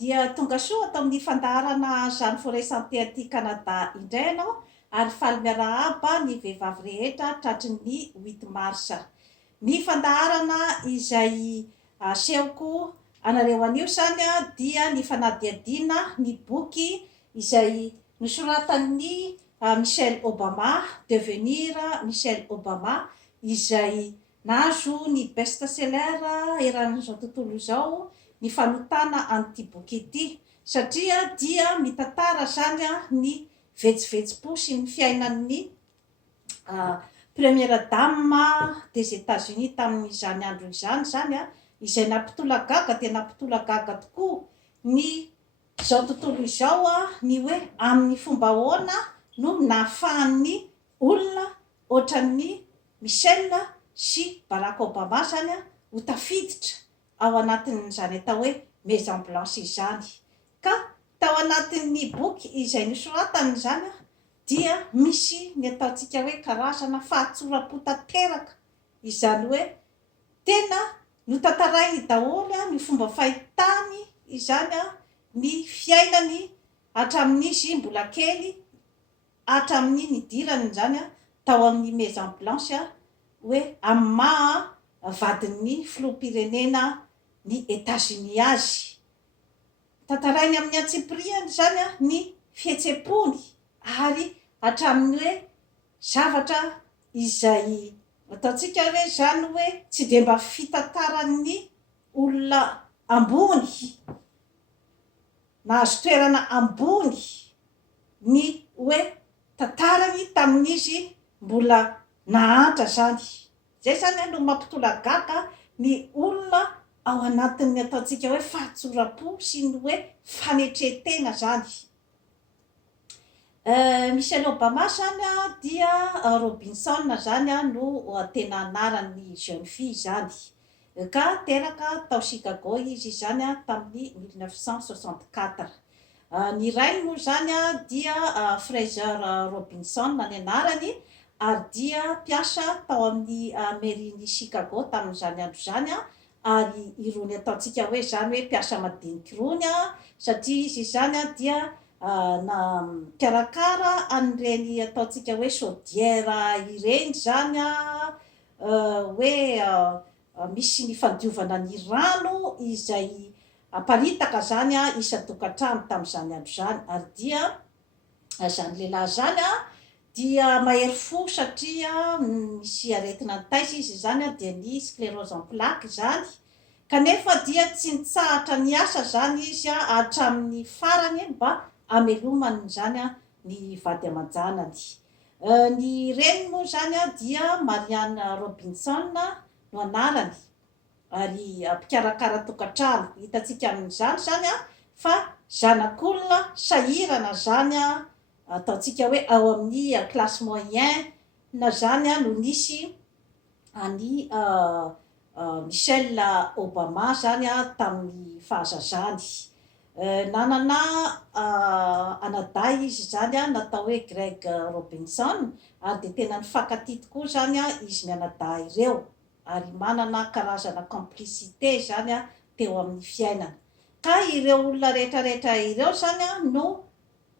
dia tonga soa atao amin'ny fandaharana Jeanne Forest Santé aty Canada indray ianao ary faly miarahaba ny vehivavy rehetra tratry ny 8 marsa. Ny fandaharana izay asehoko anareo anio zany dia ny fanadihadiana ny boky izay nosoratan'ny Michelle Obama, Devenir Michelle Obama, izay nahazo ny best-seller eran'izao tontolo izao ny fanotana an'ity boky ity, satria dia mitantara zany ny vetsivetsipò sy ny fiainan'ny première dame des États-Unis tamin'izany andro izany zany izay nampitolagaga dia nampitolagaga tokoa ny zao tontolo izao ny hoe amin'ny fomba ahoana no nahafahan'ny olona ohatran'ny Michelle sy Barack Obama zany ho tafiditra ao anatin'izany atao hoe Maison Blanche izany. Ka tao anatin'ny boky izay nosoratany zany dia misy ny ataontsika hoe karazana fahatsoram-po tanteraka, izany hoe tena notantarainy daholo ny fomba fahitany izany ny fiainany hatramin'izy mbola kely hatramin'ny nidirany zany tao amin'ny Maison Blanche hoe amin'ny maha vadin'ny filoham-pirenena ny États-Unis azy. Tantarainy amin'ny antsipriany zany ny fihetsepoany ary hatramin'ny hoe zavatra izay ataontsika hoe zany hoe tsy de mba fitantaran'ny olona ambony, nahazo toerana ambony ny hoe tantarany tamin'izy mbola nahantra zany. Zay zany no mampitolagaga ny olona ao anatin'ny ataontsika hoe fahatsoram-po sy ny hoe fanetretena zany. Michelle Obama zany dia Robinson zany no tena anaran'ny jeune fille zany, ka teraka tao Chicago izy zany tamin'ny 1964. Ny rainy moa zany dia Fraser Robinson ny anarany ary dia mpiasa tao amin'ny mairie-ny Chicago tamin'izany andro zany ary irony ataontsika hoe zany hoe mpiasa madinika irony satria izy zany dia na karakara an'ireny ataontsika hoe chaudière ireny zany hoe misy ny fandiovana ny rano izay aparitaka zany isan-tokantrano tamin'izany andro zany, ary dia zany lehilahy zany dia mahery fo satria misy aretina ny taisa izy zany dia ny sclérose en plaque zany, kanefa dia tsy nitsahatra ny asa zany izy hatramin'ny farany mba amelomany zany ny vady aman-janany. Ny reniny moa zany dia Marianne Robinson no anarany ary mpikarakara tokantrano, hitantsika amin'izany zany fa zanak'olona sahirana zany ataontsika hoe ao amin'ny classe moyen na zany no nisy any Michelle Obama zany tamin'ny fahazazany. Nanana anadahy izy zany natao hoe Greg Robinson ary de tena nifankatia tokoa zany izy ny anadahy ireo ary manana karazana complicité zany teo amin'ny fiainana. Ka ireo olona rehetrarehetra ireo zany no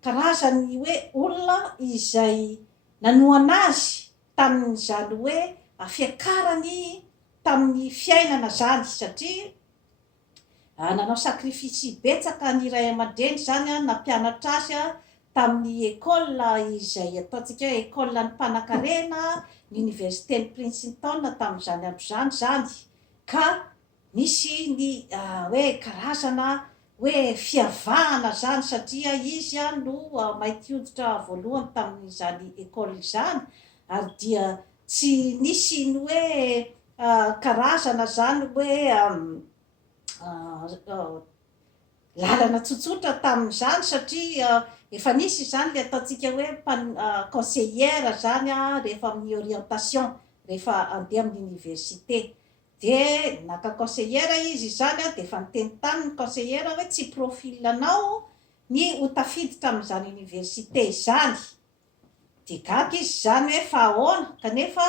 karazany hoe olona izay nanohana azy tamin'izany hoe fiakarany tamin'ny fiainana zany, satria nanao sakrifisy betsaka ny ray aman-dreny zany nampianatra azy tamin'ny école izay ataontsika hoe école ny mpanan-karena ny universitény Princeton tamin'izany andro zany zany, ka nisy ny hoe karazana hoe fiavahana zany satria izy no mainty hoditra voalohany tamin'izany école izany ary dia tsy nisy ny hoe karazana zany hoe lalana tsotsotra tamin'izany satria efa nisy zany le ataontsika hoe conseillère zany rehefa amin'ny orientation rehefa andeha amin'ny université, de naka conseillère izy zany de efa niteny tany ny conseillère hoe tsy profilanao ny ho tafiditra amin'izany université zany, de gaga izy zany hoe fa ahoana, kanefa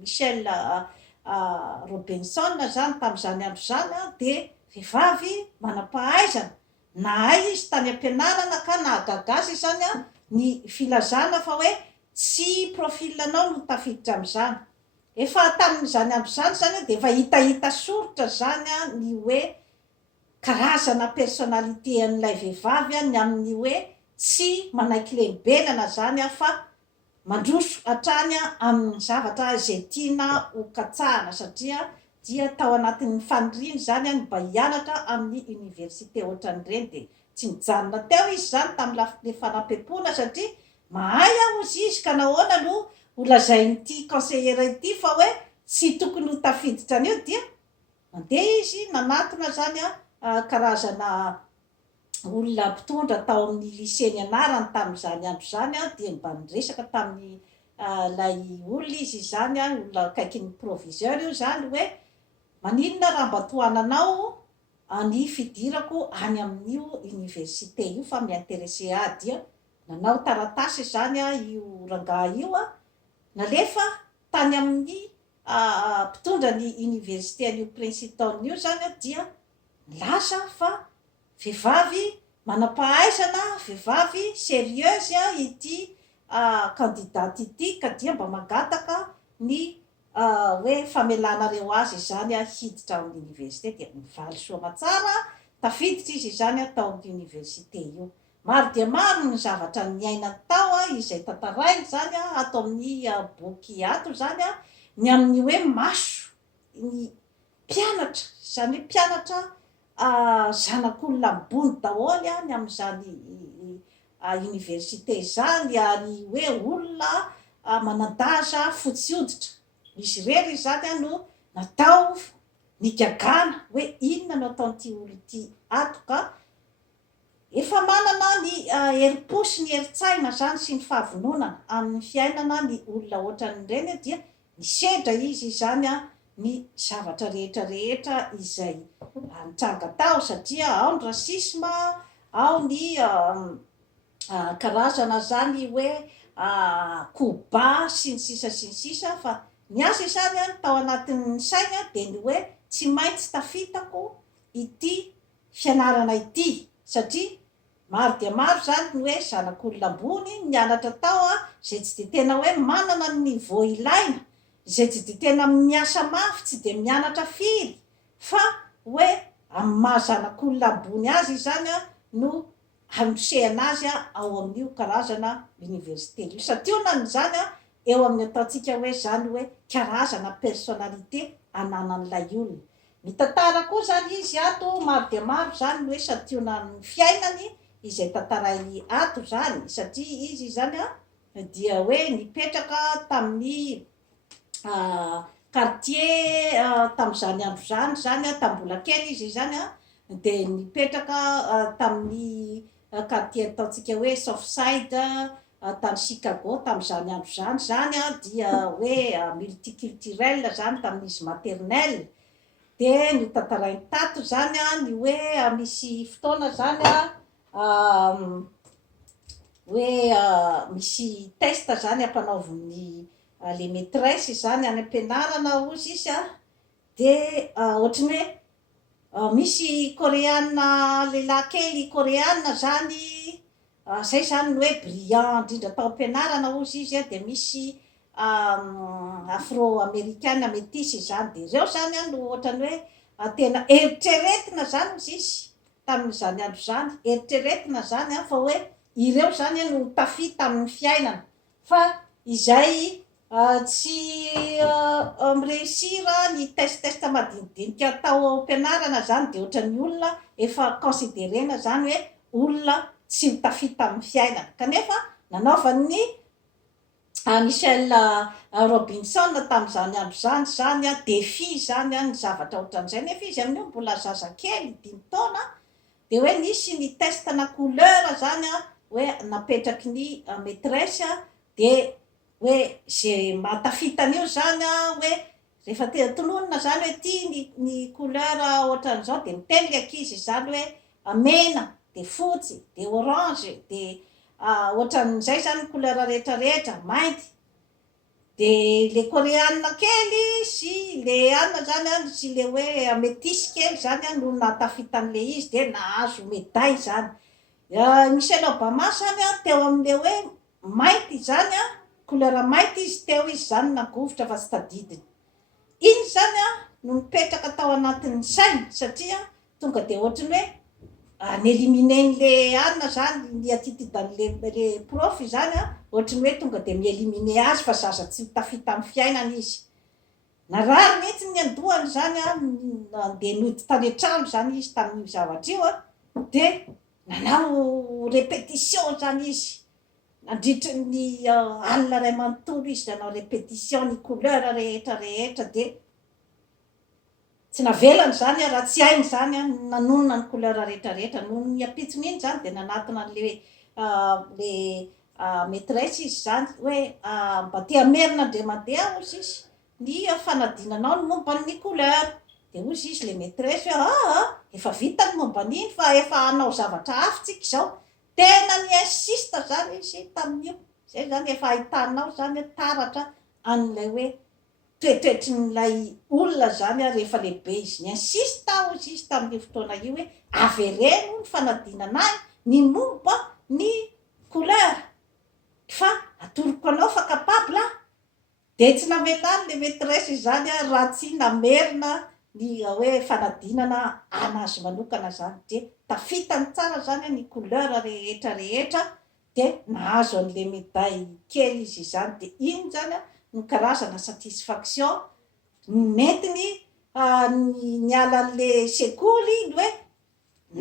Michelle Robinson zany tamin'izany andro zany de vehivavy manam-pahaizana na izy tany ampianarana ka nahagagasy zany ny filazana fa hoe tsy profilanao no tafiditra am'izany. Efa tamin'izany am'izany zany de efa hitahita soritra zany ny hoe karazana personnalité an'ilay vehivavy ny amin'ny hoe tsy manaiky lehibelana zany fa mandroso hatrany amin'ny zavatra zay tiana ho katsahana satria dia tao anatin'ny faniriany zany ny mba hianatra amin'ny université ohatran'ireny de tsy mijanona teo izy zany tamin'le fanampiampona satria mahay ozy izy ka nahoana no holazain'ity conseillera ity fa hoe tsy tokony ho tafiditra an'io dia mandeha izy nanatona zany karazana olona mpitondra tao amin'ny lycée nianarany tamin'izany andro zany dia mba niresaka tamin'ny lay olona izy zany olona akaikin'ny proviseur io zany hoe maninona raha mba toananao ny fidirako any amin'io université io fa miinteressé dia nanao taratasy zany io rangahy io nalefa tany amin'ny mpitondra ny université an'io Princeton io zany dia lasa fa vehivavy manam-pahaizana, vehivavy sérieuse ity candidaty ity ka dia mba magataka ny hoe famelanareo azy zany hiditra amin'ny université dia mivaly soa matsara tafiditra izy zany tao amin'ny université io. Maro dia maro ny zavatra niaina tao izay tantarainy zany ato amin'ny boky ato zany ny amin'ny hoe maso ny mpianatra zany hoe mpianatra zanak'olona ambony daholo ny amin'izany université zany ary hoe olona manandaza fotsy hoditra misy rery zany no natao nigagana hoe inona no ataon'ity olo ity ato ka efa manana ny heri-posy ny heritsaina zany sy ny fahavononana amin'ny fiainana ny olona ohatran'ireny dia nisedra izy zany ny zavatra rehetra izay nitranga tao satria ao ny rasisma ao ny karazana zany hoe koba sy ny sisa fa ny asa zany tao anatin'ny saina dia ny hoe tsy maintsy tafitako ity fianarana ity satria maro dia maro zany ny hoe zanak'olona ambony nianatra tao zay tsy de tena hoe manana ny niveau ilaina, zay tsy de tena miasa mafy, tsy de mianatra firy fa hoe amin'ny mahazanak'olona ambony azy zany no hanosehana azy ao amin'io karazana université io satria onany zany eo amin'ny ataontsika hoe zany hoe karazana personnalité ananan'ilay olona. Mitantara koa zany izy ato maro dia maro zany hoe sationany fiainany izay tantarainy ato zany satria izy zany dia hoe nipetraka tamin'ny quartier tamin'izany andro zany tambola kely izy zany dia nipetraka tamin'ny quartier ataontsika hoe Southside tany Chicago tamin'izany andro zany dia hoe multiculturel zany tamin'izy maternelle dia ny tantarainy tato zany ny hoe misy fotoana zany hoe misy test zany ampanaoviny les maîtresses zany any ampianarana ozy izy dia ohatrany hoe misy coréenne lehilahy kely coréenne zany zay zany ny hoe brillant indrindra tao ampianarana ozy izy dia misy afro-américaine métisse zany dia ireo zany no ohatrany hoe tena eritreretina zany ozy izy tamin'izany andro zany eritreretina zany fa hoe ireo zany no tafita amin'ny fiainana fa izay tsy mireusira ny test madinidinika tao ampianarana zany dia ohatran'ny olona efa considérena zany hoe olona tsy mitafita amin'ny fiainana kanefa nanaovan'ny Michel Robinson tamin'izany andro zany défi zany ny zavatra ohatran'izay nefa izy amin'io mbola zazakely 5 taona dia hoe nisy ny testana couleur zany hoe napetraky ny maîtresse dia hoe zay mahatafitany zany hoe rehefa tononona zany hoe ty ny couleur ohatran'izao dia miteny ny ankizy zany hoe mena dia fotsy dia orange dia ohatran'izay zany couleur rehetrarehetra mainty de le koreana kely sy le ana zany a sy le hoe ametisy kely zany a no natafitan'le izy de nahazo médaille zany. Michelle Obama zany a teo am'le hoe mainty zany a couleur mainty izy teo izy zany nagovitra fa tsy tadidiny. Iny zany a no mipetraka tao anatin'ny sainy satria tonga de ohatriny hoe nieliminer-n'le anina zany ny atitydan'le prof zany a ohatriny hoe tonga de mieliminer azy fa zaza tsy tafita amin'ny fiainana izy. Narary mihitsy ny andohany zany a de nody tany an-trano zany izy tamin'io zavatra io a de nanao répétition zany izy nandritry ny alina ray manontolo izy nanao répétition ny couleur rehetra de tsy navelany zany a raha tsy hainy zany a nanonona ny couleur rehetrarehetra noho ny apitsony iny zany de nanatona le maîtresse izy zany hoe mba te hamerina andriamandeha ozy izy ny fanadinanao ny momban'ny couleur de ozy izy le maîtresse hoe efa vita ny momban'iny fa efa hanao zavatra hafa tsika zao tena ny insiste zany izy tamin'io zay zany efa ahitanao zany taratra an'lay hoe toetoetry n'lay olona zany a rehefa lehibe izy ny insiste ozy izy tamin'io fotoana io hoe avereno ny fanadinanahy ny momba ny couleur fa atoroko anao fa capable de tsy namelany le maîtresse zany a raha tsy namerina ny hoe fanadinana anazy manokana zany de tafitany tsara zany ny couleur rehetrarehetra de nahazo an'le médaille kely izy zany de iny zany a ny karazana satisfaction nentiny ny alan'le sekoly ny hoe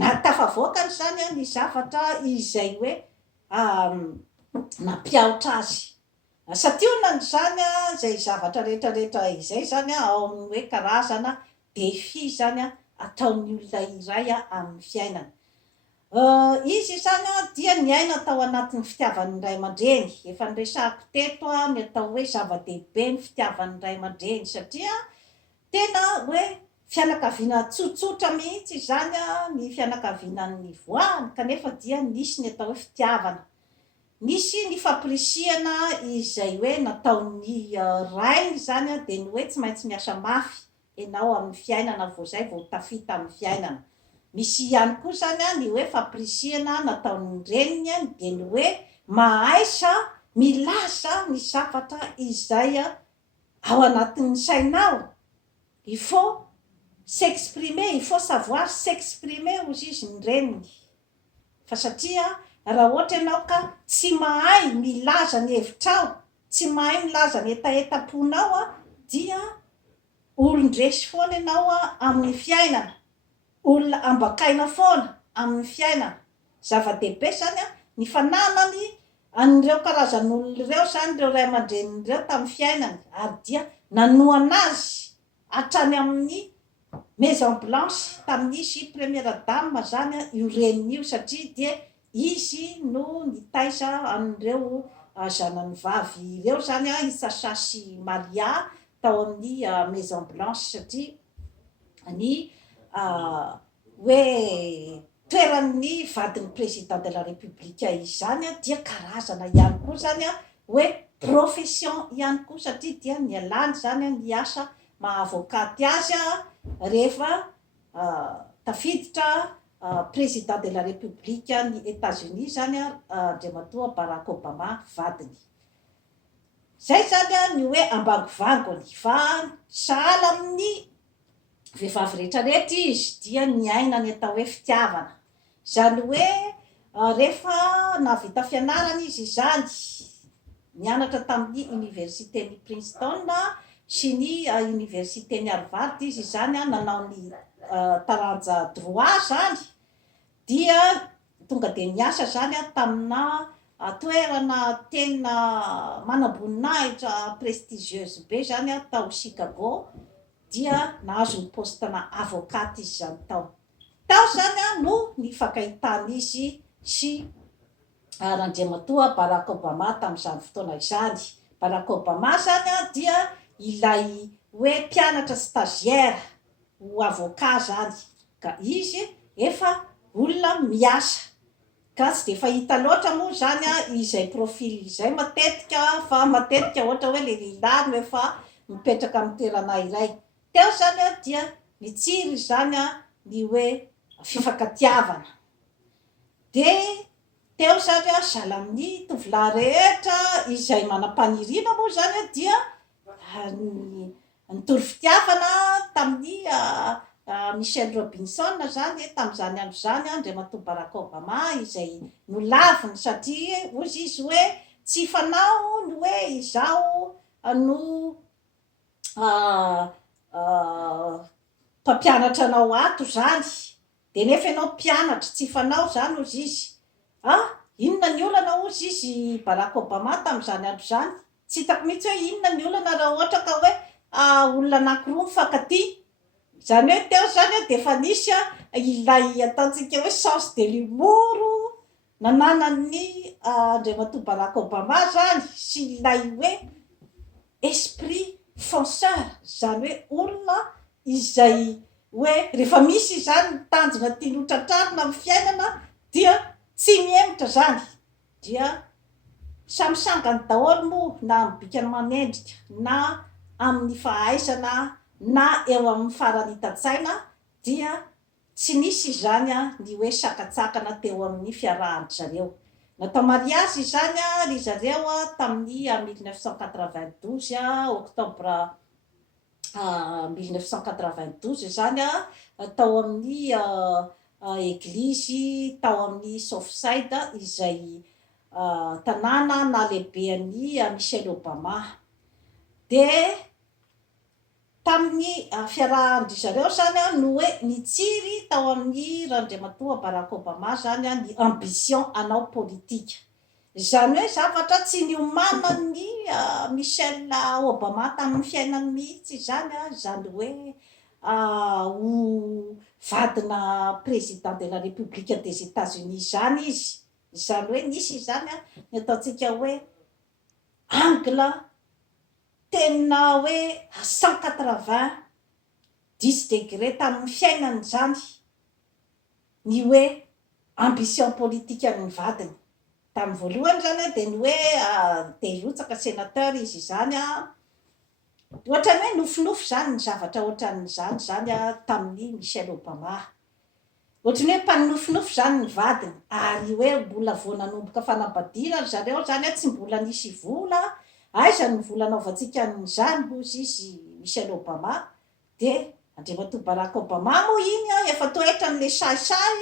natafavoakany zany a ny zavatra izay hoe nampiaotra azy sationany zany a zay zavatra rehetrarehetra izay zany a ao amin'ny hoe karazana défi zany a ataon'ny olona iray a amin'ny fiainana. Izy zany a dia ny aina atao anatin'ny fitiavan'ny ray aman-dreny efa niresahako teto a ny atao hoe zava-dehibe ny fitiavan'ny ray aman-dreny satria tena hoe fianakaviana tsotsotra mihitsy zany a ny fianakavianan'ny voany kanefa dia nisy ny atao hoe fitiavana nisy ny fampirisiana izay hoe nataon'ny rainy zany a de ny hoe tsy maintsy miasa mafy ianao amin'ny fiainana vao zay vao tafita amin'ny fiainana. Misy ihany koa zany a ny hoe fampirisiana nataon'ny reniny de ny hoe mahaisa milaza ny zavatra izay ao anatin'ny sainao. Il faut s'exprimer, il faut savoir s'exprimer ozy izy ny reniny fa satria raha ohatra ianao ka tsy mahay milaza ny hevitrao tsy mahay milaza ny etaetaponao a dia olon-dresy foana ianao a amin'ny fiainana olona ambakaina foana amin'ny fiainana. Zava-dehibe zany a ny fananany an'ireo karazan'olona ireo zany ireo ray aman-drenin'ireo tamin'ny fiainany ary dia nanoana azy hatrany amin'ny maison blanche tamin'izy première dame zany a io reniny io satria dia izy no nitaiza an'ireo zanany vavy ireo zany a Isacha sy Maria tao amin'ny maison blanche satria ny hoe toeran'ny vadin'ny président de la république izy zany a dia karazana ihany koa zany a hoe profession ihany koa satria dia nialany zany a ny asa mahavokaty azy a rehefa tafiditra président de la république ny États-Unis zany a andriamatoa Barack Obama vadiny. Zay zany a ny hoe ambangovangony fa sahala amin'ny vehivavy rehetrarehetra izy dia ny aina ny atao hoe fitiavana zany hoe rehefa navita fianarana izy zany nianatra tamin'ny université-ny Princeton sy ny université-ny Harvard izy zany a nanao ny taranja droit zany dia tonga de niasa zany a tamina toerana tena manam-boninahitra prestigieuse be zany a tao Chicago dia nahazo ny postana avocat izy zany tao zany a no nifankahitana izy sy andriamatoa Barack Obama tamin'izany fotoana izany. Barack Obama zany a dia ilay hoe mpianatra stagiaire ho avocat zany ka izy efa olona miasa ka tsy de fahita loatra moa zany a izay profily izay matetika fa matetika ohatra hoe le lehilahy no efa mipetraka amin'ny toerana iray teo zany a dia mitsiry zany a ny hoe fifankatiavana de teo zany a sahala amin'ny tovolahy rehetra izay manam-paniriana moa zany a dia nitory fitiavana tamin'ny Michelle Robinson zany tamin'izany andro zany Andriamatoa Barack Obama izay nolaviny satria ozy izy hoe tsy fanao no hoe izao no mpampianatra anao ato zany de nefa ianao mpianatra tsy fanao zany ozy izy inona ny olana ozy izy Barack Obama tamin'izany andro zany tsy hitako mihitsy hoe inona ny olana raha ohatra ka hoe olona anankiroa mifankatia zany hoe teo zany a de fa nisy ilay ataontsika hoe sens de l'humour nananany Andriamatoa Barack Obama zany sy ilay hoe esprit fonceur zany hoe olona izay hoe rehefa misy zany tanjona tiany hotratrarina amin'ny fiainana dia tsy miemitra zany dia samysangany daholo moa na amin'ny bikany manendrika na amin'ny fahaizana na eo amin'ny farany hitan-tsaina dia tsy nisy zany ny hoe sakatsakana teo amin'ny fiarahany zareo natao mariazy zany ry zareo tamin'ny 1992 octobre 1992 zany tao amin'ny eglizy tao amin'ny Southside izay tanàna na lehibean'ny Michelle Obama de tamin'ny fiarahandry zareo zany no hoe nitsiry tao amin'ny Andriamatoa Barack Obama zany ny ambition anao politika zany hoe zavatra tsy niomanany Michelle Obama tamin'ny fiainany mihitsy zany zany hoe ho vadina président de la République des États-Unis zany izy zany hoe nisy zany ny ataontsika hoe angle tena hoe 180 degré tamin'ny fiainany zany ny hoe ambition politika ny vadiny tamin'ny voalohany zany de ny hoe telotsaka sénateur izy zany ohatra hoe nofinofy zany ny zavatra ohatran'izany zany tamin'ny Michelle Obama ohatra hoe mpanofinofy zany ny vadiny ary hoe mbola vao nanomboka fanambadiana zareo zany tsy mbola nisy vola aiza ny vola anaovantsika n'izany ozy izy Michelle Obama de Andriamatoa Barack Obama moa iny efa toetra n'le saisay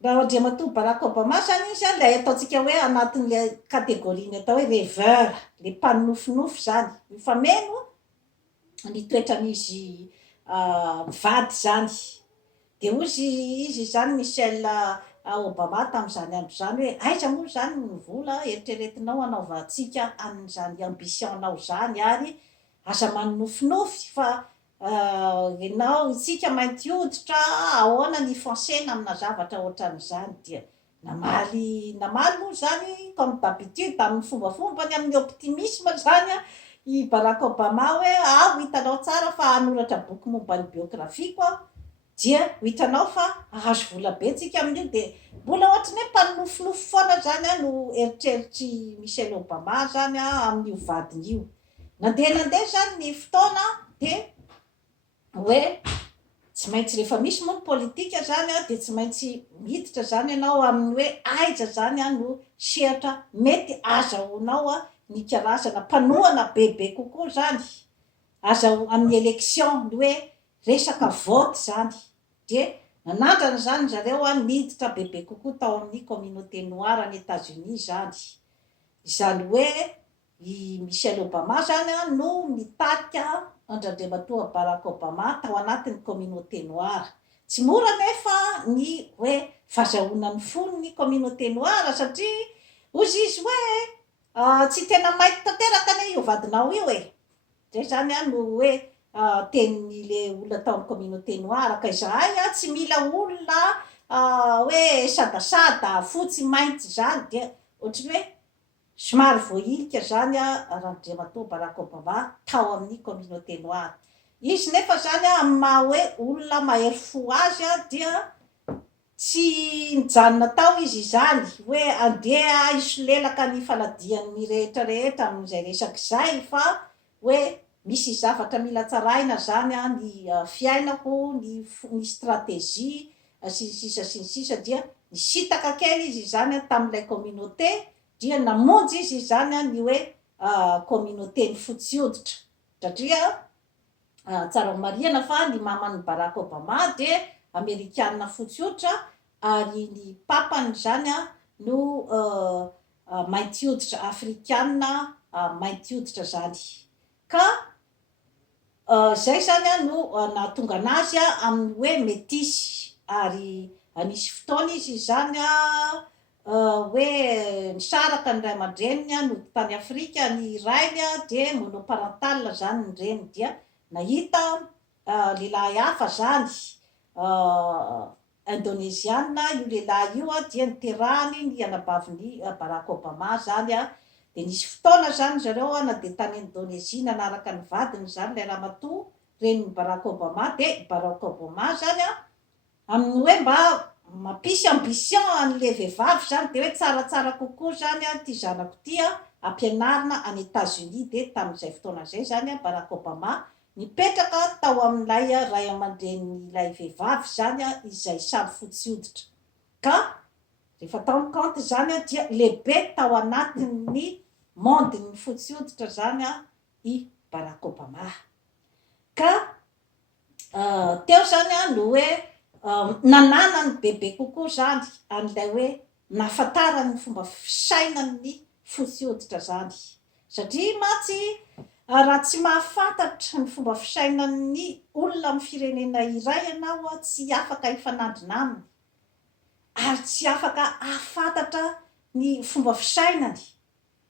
raha Andriamatoa Barack Obama zany izy lay ataontsika hoe anatin'le kategoriany atao hoe rêveur le mpanofinofy zany mifameno ny toetran'izy mivady zany de ozy izy zany Michelle Obama tamin'izany andro zany hoe aiza moa zany ny vola eritreretinao anaovantsika amin'izany ambitionnao zany ary aza manofinofy fa ianao itsika mainty hoditra ahoana ny foncena amina zavatra ohatran'izany dia namaly moa zany comme d'habitude amin'ny fombafombany amin'ny optimisme zany i Barack Obama hoe ho hitanao tsara fa hanoratra boky momba ny biografiako dia ho hitanao fa ahazo vola betsika amin'io de mbola ohatrany hoe mpanofinofy foana zany no eritreritry Michelle Obama zany amin'io vadiny io nandeha zany ny fotoana de hoe tsy maintsy rehefa misy moa ny politika zany de tsy maintsy miditra zany ianao amin'ny hoe aiza zany no sehatra mety azahoanao ny karazana mpanohana bebe kokoa zany aza amin'ny élection ny hoe resaka vote zany de nanandrana zany zareo niditra bebe kokoa tao amin'ny communauté noire ny États-Unis zany hoe i Michelle Obama zany no mitarika Andriamatoa Barack Obama tao anatin'ny communauté noire tsy mora nefa ny hoe fahazahoana ny fony ny communauté noire satria ozy izy hoe tsy tena mainty tanteraka ane io vadinao io zay zany no hoe tenin'le olona tao amin'ny communauté noire ka izahay tsy mila olona hoe sadasada fotsy mainty zany dia ohatrany hoe somary voahilika zany Andriamatoa Barack Obama tao amin'ny communauté noire izy nefa zany amin'ny maha hoe olona mahery fo azy dia tsy nijanona tao izy izany hoe andeha isolelaka ny faladian'ny rehetrarehetra amin'izay resaky izay fa hoe misy zavatra mila tsaraina zany a ny fiainako ny stratégie sy ny sisa sy ny sisa dia nisitaka kely izy zany a tamin'ilay communauté dia namonjy izy zany a ny hoe communauté ny fotsioditra satria tsara mariana fa ny mamany Barack Obama de amerikanina fotsioditra ary ny papany zany a no mainty hoditra afrikanina mainty hoditra zany ka zay zany a no nahatonga anazy a amin'ny hoe métisy ary anisy fotoana izy zany a hoe nisaraka ny ray aman-dreniny a no tany Afrika ny rainy a de monoparental zany ny reny dia nahita lehilahy hafa zany indonésianina io lehilahy io a dia niterahany ny anabaviny Barack Obama zany a de nisy fotoana zany zareo a na de tany Indonezia nanaraka ny vadiny zany lay ramatoa renin'ny Barack Obama de Barack Obama zany a amin'ny hoe mba mampisy ambition an'le vehivavy zany de hoe tsaratsara kokoa zany a ty zanako ty a ampianarina any États-Unis de tamin'izay fotoana zay zany a Barack Obama nipetraka tao amin'ilay ray aman-dren'ilay vehivavy zany a izay samy fotsy hoditra ka rehefa tao compte zany a dia lehibe tao anatin'ny monde ny fotsy hoditra zany a i Barack Obama ka teo zany a no hoe nanana ny bebe kokoa zany an'ilay hoe nahafantarany fomba fisainan'ny fotsy hoditra zany satria matsy raha tsy mahafantatra ny fomba fisainan'ny olona amin'ny firenena iray ianao a tsy afaka hifanandrina aminy ary tsy afaka ahafantatra ny fomba fisainany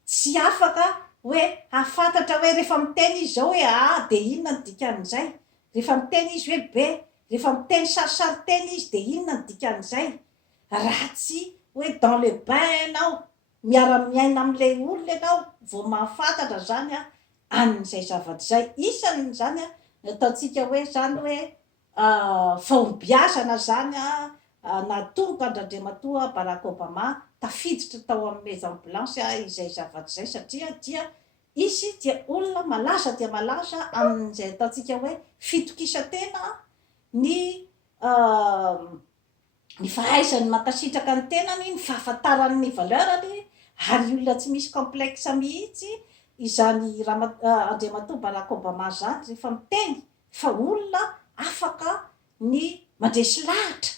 tsy afaka hoe ahafantatra hoe rehefa miteny izy zao hoe de inona ny dikan'izay rehefa miteny izy hoe be rehefa miteny sarisary teny izy de inona ny dikan'izay raha tsy hoe dans le bain ianao miara-miaina amin'ilay olona ianao vao mahafantatra zany a an'izay zavatra zay isany zany a ataontsika hoe zany hoe fahombiazana zany a nahatonga andrandriamatoa Barack Obama tafiditra tao amin'ny Maison Blanche izay zavatra zay satria dia izy dia olona malaza dia malaza amin'izay ataontsika hoe fitokisantena ny fahaizany makasitraka ny tenany ny fahafantarany ny valeurany ary olona tsy misy complexe mihitsy izany andriamatoa Barack Obama zany rehefa miteny fa olona afaka ny mandresy lahatra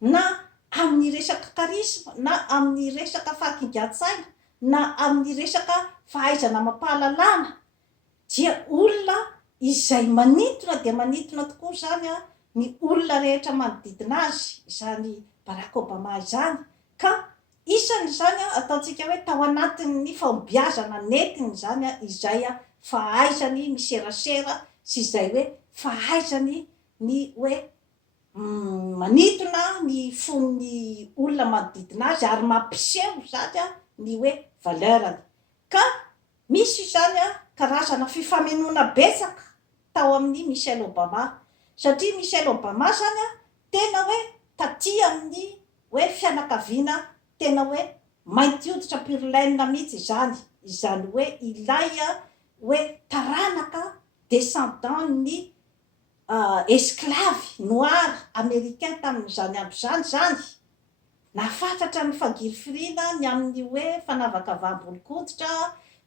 na amin'ny resaka karisma na amin'ny resaka fahakingan-tsaina na amin'ny resaka fahaizana mampahalalana dia olona izay manintona de manintona tokoa zany a ny olona rehetra manodidina azy izany Barack Obama izany ka isany zany a ataontsika hoe tao anatin'ny fahombiazana netiny zany a izay a fahaizany miserasera sy izay hoe fahaizany ny hoe manintona ny fon'ny olona manodidina azy ary mampiseho zany a ny hoe valeurany ka misy zany a karazana fifamenona betsaka tao amin'ny Michelle Obama satria Michelle Obama zany a tena hoe taty amin'ny hoe fianakaviana tena hoe mainty hoditra pur laine mihitsy izany hoe ilay hoe taranaka descendant ny esclave noir américain tamin'izany andro zany nahafantatra ny fangirifirina ny amin'ny hoe fanavakavaham-bolokoditra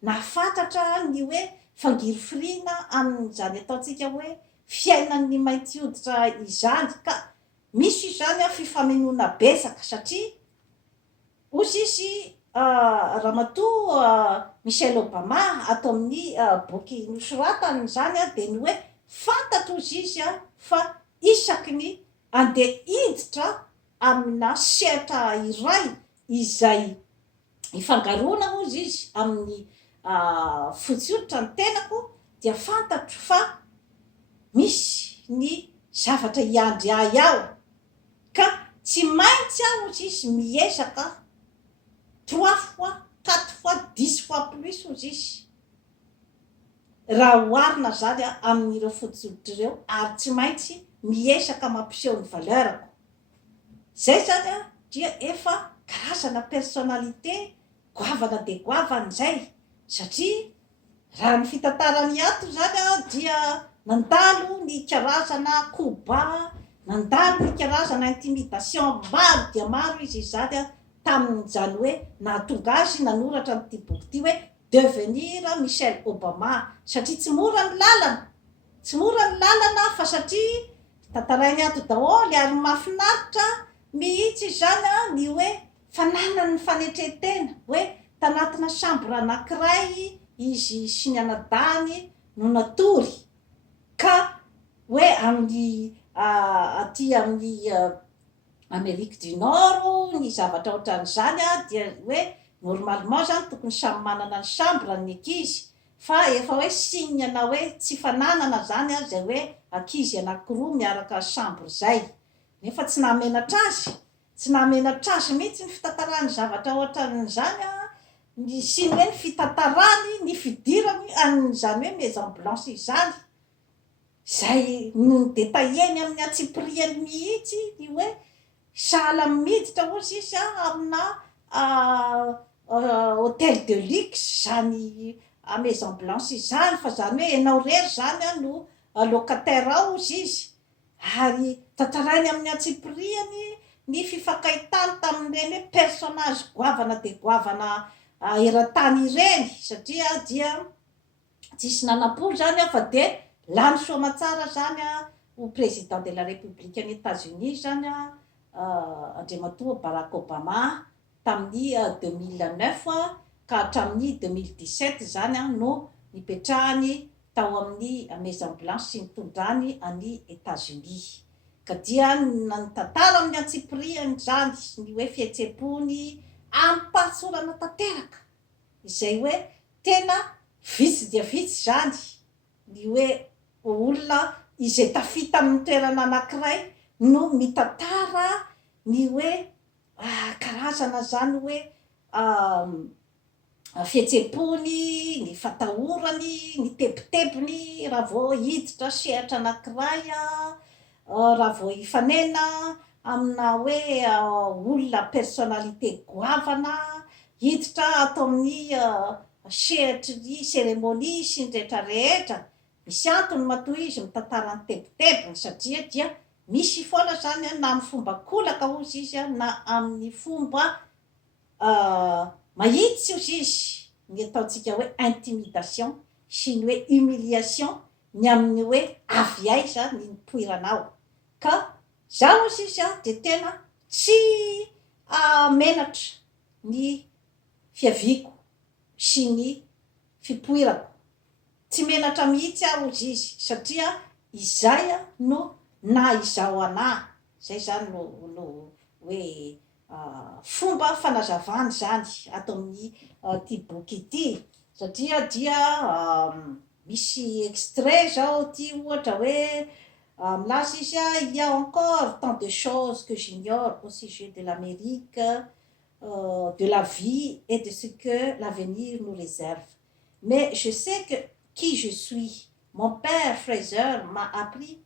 nahafantatra ny hoe fangirifirina amin'izany ataontsika hoe fiainan'ny mainty hoditra izany ka misy izany a fifamenona betsaka satria ozy izy ramatoa Michelle Obama ato amin'ny boky nosoratany zany a de ny hoe fantatro izy izy a fa isaky ny andeha hiditra amina sehatra iray izay ifangarona ozy izy amin'ny fotsy hoditra ny tenako dia fantatro fa misy ny zavatra hiandry ahy ao ka tsy maintsy aho ozy izy miezaka 3 fois 4 fois 10 fois plus ozy izy raha oharina zany a amin'ireo fotsy hoditra ireo ary tsy maintsy miezaka mampiseho ny valeurako zay zany a dia efa karazana personnalité goavana de goavana zay satria raha ny fitantarany ato zany a dia nandalo ny karazana koba, nandalo ny karazana intimidation maro dia maro izy zany a tamin'izany hoe nahatonga azy nanoratra n'ity boky ty hoe devenir Michelle Obama satria tsy mora ny lalana, tsy mora ny lalana fa satria tantarainy ato daholo ary mahafinaritra mihitsy zany a ny hoe fananany ny fanetretena hoe tanatina chambre anankiray izy sy ny anadany no natory ka hoe amin'ny aty amin'ny Amérique du Nord ny zavatra ohatran'izany a dia hoe normalement zany tokony samy manana ny chambre ny ankizy fa efa hoe signe na hoe tsy fananana zany a zay hoe ankizy anankiroa miaraka chambre zay nefa tsy nahamenatra azy, tsy nahamenatra azy mihitsy ny fitantarany zavatra ohatran'izany a ny sy ny hoe ny fitantarany ny fidirany an'izany hoe Maison Blanche izany zay nodetaieny amin'ny atsipriany mihitsy ny hoe sahala miditra ozy izy amina hôtel de luxe zany Maison Blanche izany fa zany hoe ianao rery zany a no locataire ao ozy izy ary tantarainy amin'ny atsipriany ny fifankahitany tamin'ireny hoe personnage goavana de goavana eran-tany ireny satria dia tsisy nanam-po zany a fa de lany soamatsara zany a ho président de la République any États-Unis zany a andriamatoa Barack Obama tamin'ny 2009 ka hatramin'ny 2017 zany a no nipetrahany tao amin'ny Maison Blanche sy nitondrany any États-Unis ka dia nantantara amin'ny atsipriany zany ny hoe fihetseapony ampahsorana tanteraka izay hoe tena vitsy dia vitsy zany ny hoe olona izay tafita amin'ny toerana anankiray no mitantara ny hoe karazana zany hoe fihetseapony ny fatahorany ny tebotebony raha vao hiditra sehatra anankiray raha vao hifanena amina hoe olona personnalité goavana hiditra ato amin'ny sehatry ny cérémonie sy ny rehetrarehetra misy antony matoa izy mitantara ny tebotebony satria dia misy foana zany na amin'ny fomba kolaka ozy izy na amin'ny fomba mahitsy ozy izy ny ataontsika hoe intimidation sy ny hoe humiliation ny amin'ny hoe avy aiza ny nipoiranao ka zaho ozy izy de tena tsy menatra ny fiaviko sy ny fipoirako tsy menatra mihitsy aho ozy izy satria izay no na izao anah zay zany no hoe fomba fanazavany zany ato amin'ny ty boky ity satria dia misy extrait zao ty ohatra hoe milaza izy il y a encore tant de choses que j'ignore au sujet de l'Amérique, de la vie et de ce que l'avenir nous réserve. Mais je sais que qui je suis. Mon père Fraser m'a appris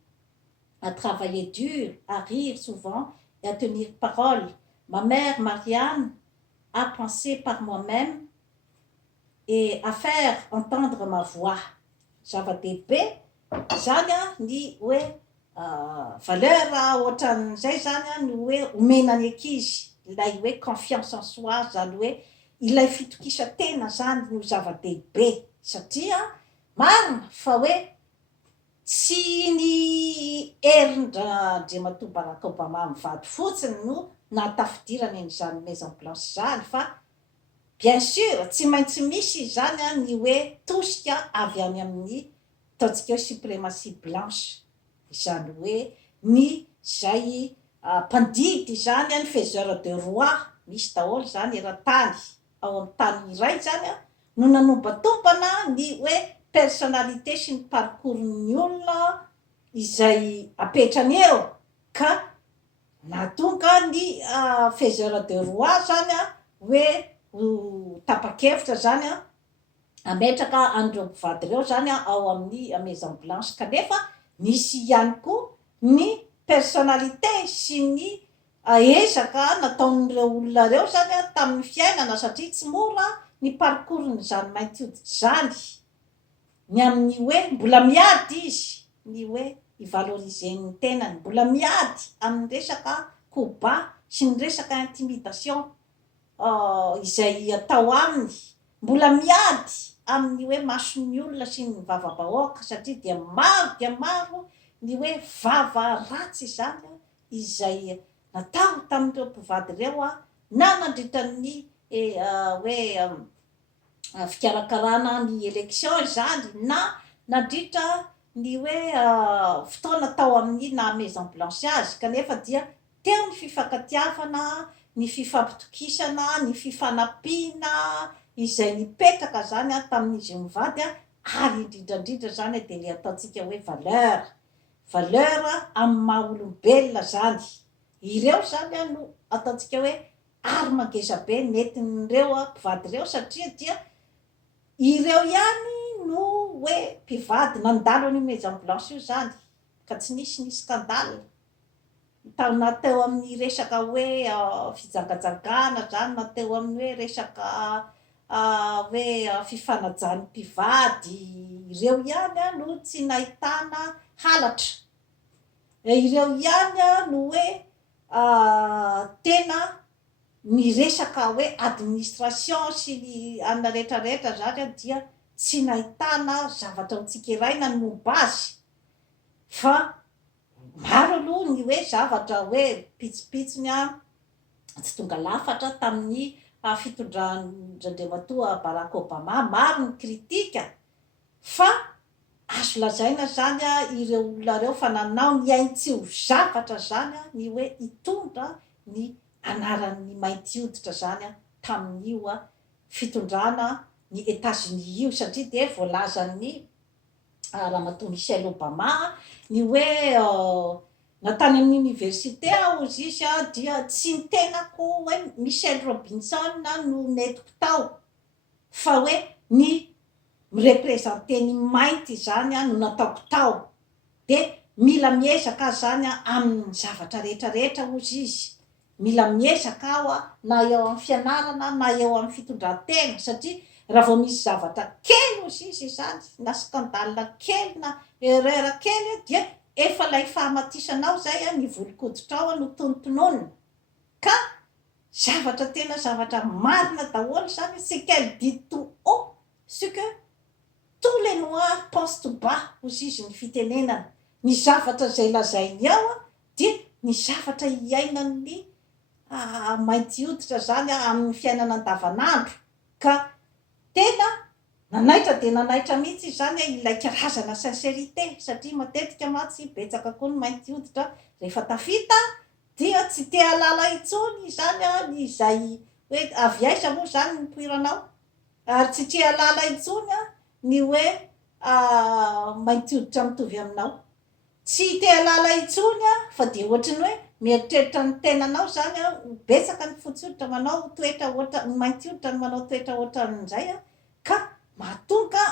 à travailler dur, à rire souvent et à tenir parole. Ma mère Marianne a pensé par moi-même et à faire entendre ma voix. Zava-dehibe zany ny hoe valeur ohatran'izay zany ny hoe omena ny ankizy ilay hoe confiance en soi zany hoe ilay fitokisantena zany no zava-dehibe satria marina fa hoe tsy ny herin'Andriamatoa Barack Obama mivady fotsiny no nahatafidirany an'izany Maison Blanche zany fa bien sûr tsy maintsy misy zany ny hoe tosika avy any amin'ny ataontsika hoe suprématie blanche zany hoe ny zay mpandidy zany ny faiseur de roi misy daholo zany eran-tany ao amin'ny tany iray zany no nanombantombana ny hoe personnalité sy ny parcours ny olona izay apetrany eo ka nahatonga ny faiseur de roi zany hoe ho tapa-kevitra zany ametraka an'ireo mpivady ireo zany ao amin'ny Maison Blanche kanefa nisy ihany koa ny personnalité sy ny aezaka nataon'ireo olona reo zany a tamin'ny fiainana satria tsy mora ny parcourny zany mainty hoditra zany ny amin'ny hoe mbola miady izy ny hoe ivalorisen'ny tenany mbola miady amin'ny resaka koba sy ny resaka intimidation izay atao aminy mbola miady amin'ny hoe mason'ny olona sy ny vava-bahoaka satria dia maro ny hoe vava ratsy zany izay natao tamin'ireo mpivady ireo na nandritran'ny hoe fikarakarana ny élection zany na nandritra ny hoe fotoana tao amin'ny na maison blanchage kanefa dia teo ny fifankatiavana ny fifampitokisana ny fifanampiana izay nipetraka zany tamin'izy mivady ary indrindrandrindra zany de le ataontsika hoe valeur amin'ny maha-olombelona zany ireo zany no ataontsika hoe ary mangeza be netin'ireo mpivady ireo satria dia ireo ihany no hoe mpivady nandalo ny maison blanche io zany ka tsy nisy ny scandale na teo amin'ny resaka hoe fijangajangana zany na teo amin'ny hoe resaka hoe fifanajany mpivady ireo ihany no tsy nahitana halatra ireo ihany no hoe tena ny resaka hoe administration sy ny anina rehetrarehetra zany dia tsy nahitana zavatra hotsikeraina ny momba azy fa maro aloha ny hoe zavatra hoe pitsopitsony tsy tonga lafatra tamin'ny fitondran'andriamatoa Barack Obama maro ny kritika fa azo lazaina zany ireo olona reo fa nanao ny ain-tsy ho zavatra zany ny hoe hitondra ny anaran'ny mainty hoditra zany tamin'io fitondrana ny Etats-Unis io satria de voalazan'ny ramatoa Michelle Obama ny hoe natany amin'ny université ozy izy dia tsy nitenako hoe Michelle Robinson no netiko tao fa hoe ny mirepresente ny mainty zany no nataoko tao de mila miezaka zany amin'ny zavatra rehetrarehetra ozy izy mila miezaka na eo amin'ny fianarana na eo amin'ny fitondran-tena satria raha vao misy zavatra kely ozy izy zany na scandale kely na erreur kely dia efa lay fahamatisanao zay ny volokoditrao no tonontonona ka zavatra tena zavatra marina daholo zany c'est qu'elle dit tout haut ce que tous les noirs pensent tout bas ozy izy ny fitenenana ny zavatra zay lazainy ao dia ny zavatra iainan'ny mainty hoditra zany amin'ny fiainana andavanandro ka tena nanaitra de nanaitra mihitsy zany ilay karazana sincérité satria matetika matsy betsaka koa ny mainty hoditra rehefa tafita dia tsy te halala intsony zany ny izay hoe avy aiza moa zany ny poiranao ary tsy te halala intsony ny hoe mainty hoditra mitovy aminao tsy te halala intsony fa de ohatrany hoe mieritreritra ny tenanao zany betsaka ny fotsy hoditra manao toetra ohatra ny mainty hoditra ny manao toetra ohatran'izay ka mahatonga